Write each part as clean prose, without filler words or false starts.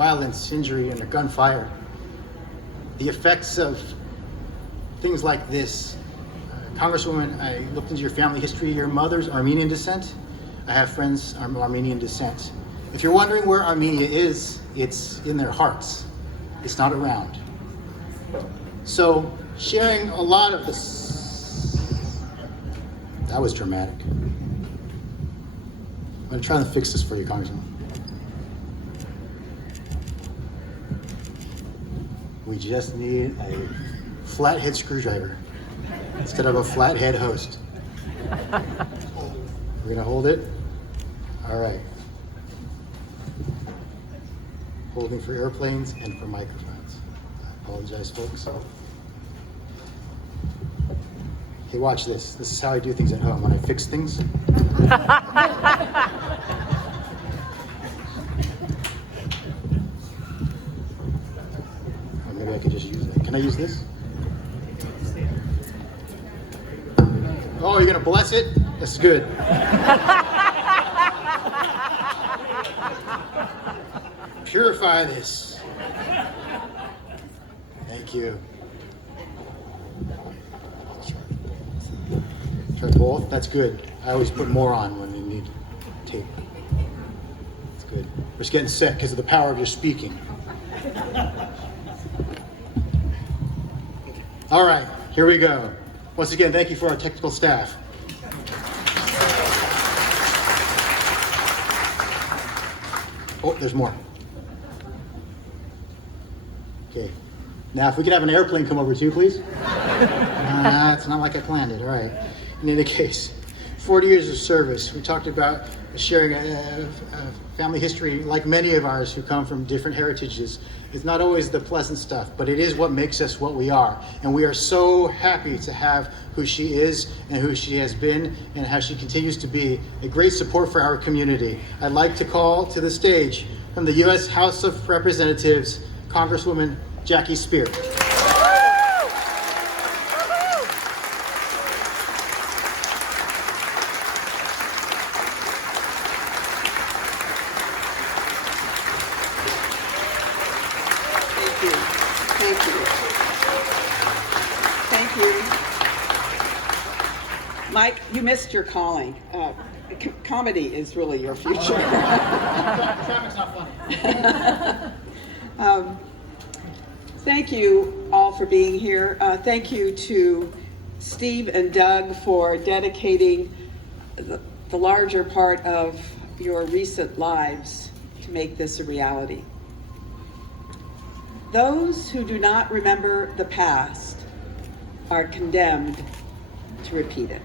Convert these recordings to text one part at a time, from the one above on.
violence, injury, and gunfire. The effects of things like this. Congresswoman, I looked into your family history. Your mother's Armenian descent. I have friends of Armenian descent. If you're wondering where Armenia is, it's in their hearts. It's not around. So sharing a lot of this, that was dramatic. I'm gonna try to fix this for you, Congressman. We just need a flathead screwdriver instead of a flathead host. We're gonna hold it. All right. Holding for airplanes and for microphones. I apologize, folks. Hey, watch this. This is how I do things at home when I fix things. Or maybe I could just use it. Can I use this? Oh, you're gonna bless it? That's good. Purify this. Thank you. Try both. That's good. I always put more on when you need tape. That's good. We're just getting set because of the power of your speaking. All right, here we go. Once again, thank you for our technical staff. Oh, there's more. Okay. Now, if we could have an airplane come over too, please. It's not like I planned it. All right. In any case, 40 years of service. We talked about sharing a family history like many of ours who come from different heritages. It's not always the pleasant stuff, but it is what makes us what we are. And we are so happy to have who she is and who she has been and how she continues to be a great support for our community. I'd like to call to the stage from the U.S. House of Representatives, Congresswoman Jackie Speier. Mike, you missed your calling. Comedy is really your future. Traffic's not funny. Thank you all for being here. Thank you to Steve and Doug for dedicating the larger part of your recent lives to make this a reality. Those who do not remember the past are condemned to repeat it.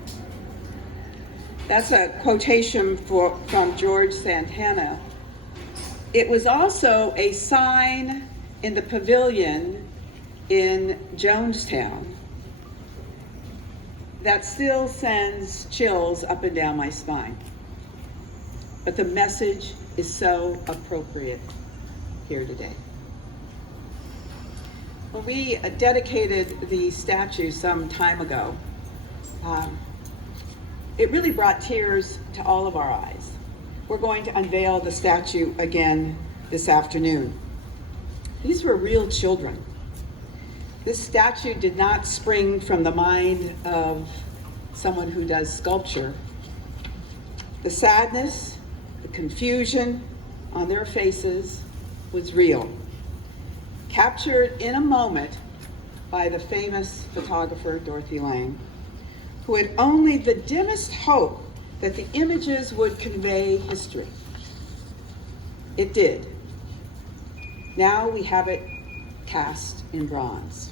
That's a quotation from George Santana. It was also a sign in the pavilion in Jonestown that still sends chills up and down my spine. But the message is so appropriate here today. When we dedicated the statue some time ago, it really brought tears to all of our eyes. We're going to unveil the statue again this afternoon. These were real children. This statue did not spring from the mind of someone who does sculpture. The sadness, the confusion on their faces was real, captured in a moment by the famous photographer Dorothy Lang, who had only the dimmest hope that the images would convey history. It did. Now we have it cast in bronze.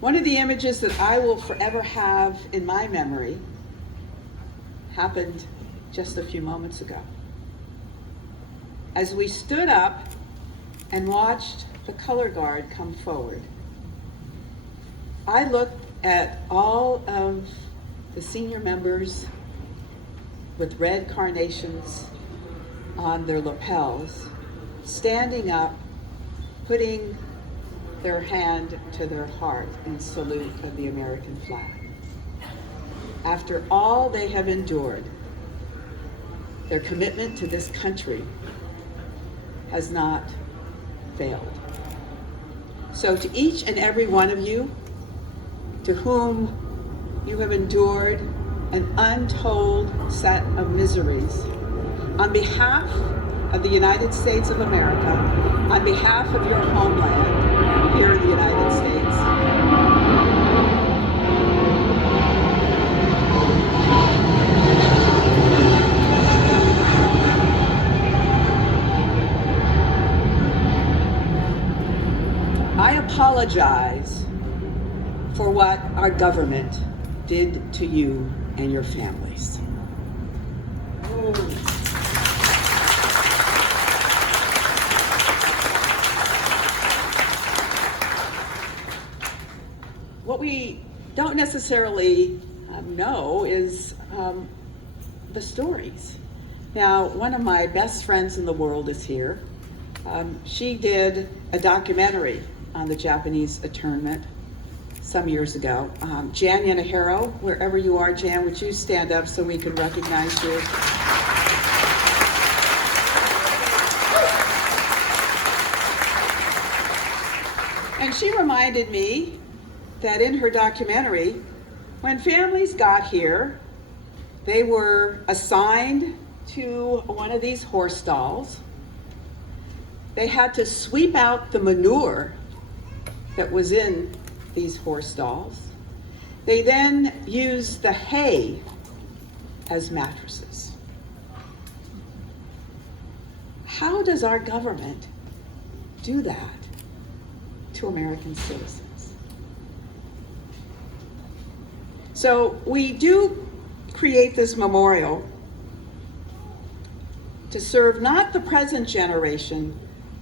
One of the images that I will forever have in my memory happened just a few moments ago. As we stood up and watched the color guard come forward, I looked at all of the senior members with red carnations on their lapels, standing up, putting their hand to their heart in salute of the American flag. After all they have endured, their commitment to this country has not failed. So to each and every one of you to whom you have endured an untold set of miseries, on behalf of the United States of America, on behalf of your homeland here in the United States, I apologize for what our government did to you and your families. What we don't necessarily know is the stories. Now, one of my best friends in the world is here. She did a documentary on the Japanese internment some years ago. Jan Yanahiro, wherever you are, Jan, would you stand up so we can recognize you? And she reminded me that in her documentary, when families got here, they were assigned to one of these horse stalls. They had to sweep out the manure that was in these horse stalls. They then used the hay as mattresses. How does our government do that to American citizens? So we do create this memorial to serve not the present generation,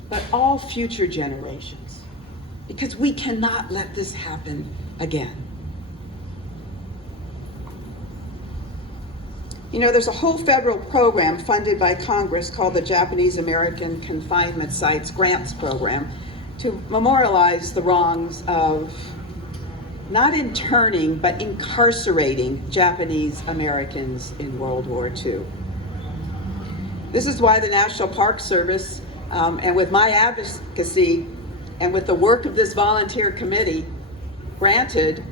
but all future generations, because we cannot let this happen again. You know, there's a whole federal program funded by Congress called the Japanese American Confinement Sites Grants Program to memorialize the wrongs of not interning, but incarcerating Japanese Americans in World War II. This is why the National Park Service, and with my advocacy and with the work of this volunteer committee, granted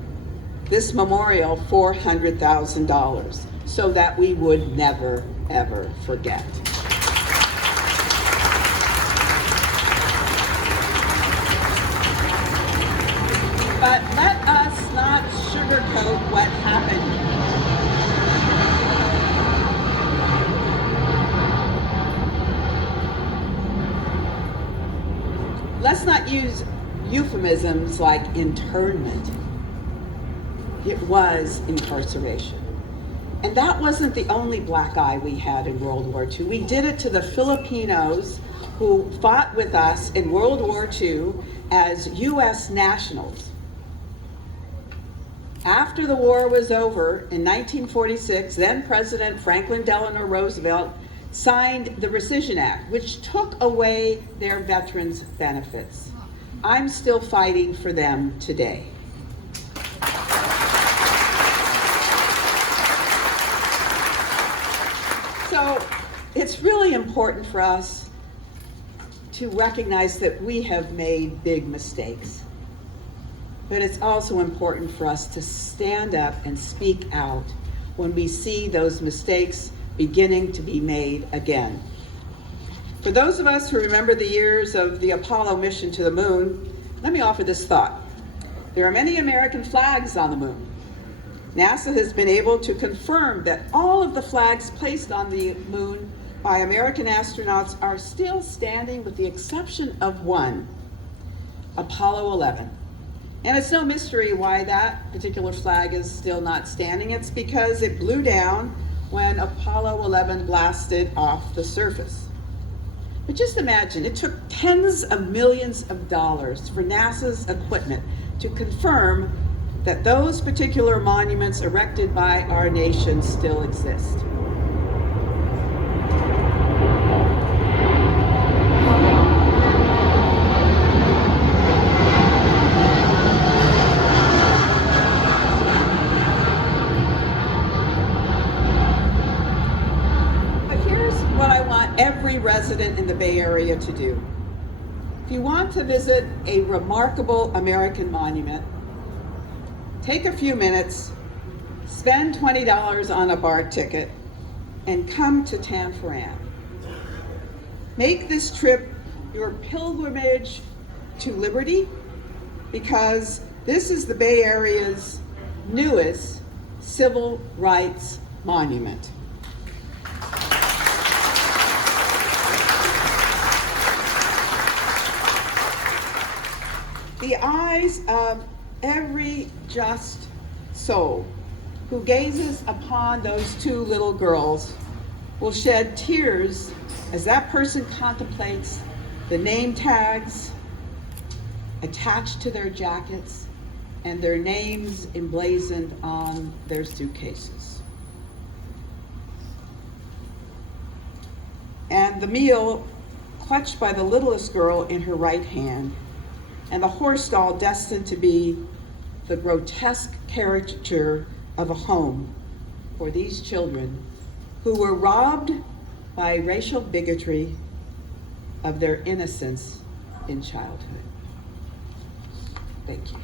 this memorial $400,000 so that we would never, ever forget. But let us not sugarcoat what happened. Let's not use euphemisms like internment. It was incarceration. And that wasn't the only black eye we had in World War II. We did it to the Filipinos who fought with us in World War II as U.S. nationals. After the war was over in 1946, then President Franklin Delano Roosevelt signed the Rescission Act, which took away their veterans' benefits. I'm still fighting for them today. So it's really important for us to recognize that we have made big mistakes. But it's also important for us to stand up and speak out when we see those mistakes beginning to be made again. For those of us who remember the years of the Apollo mission to the moon, let me offer this thought. There are many American flags on the moon. NASA has been able to confirm that all of the flags placed on the moon by American astronauts are still standing with the exception of one, Apollo 11. And it's no mystery why that particular flag is still not standing. It's because it blew down when Apollo 11 blasted off the surface. But just imagine, it took tens of millions of dollars for NASA's equipment to confirm that those particular monuments erected by our nation still exist. every resident in the Bay Area to do. If you want to visit a remarkable American monument, take a few minutes, spend $20 on a BART ticket, and come to Tanforan. Make this trip your pilgrimage to liberty, because this is the Bay Area's newest civil rights monument. The eyes of every just soul who gazes upon those two little girls will shed tears as that person contemplates the name tags attached to their jackets and their names emblazoned on their suitcases. And the meal clutched by the littlest girl in her right hand, and the horse stall destined to be the grotesque caricature of a home for these children who were robbed by racial bigotry of their innocence in childhood. Thank you.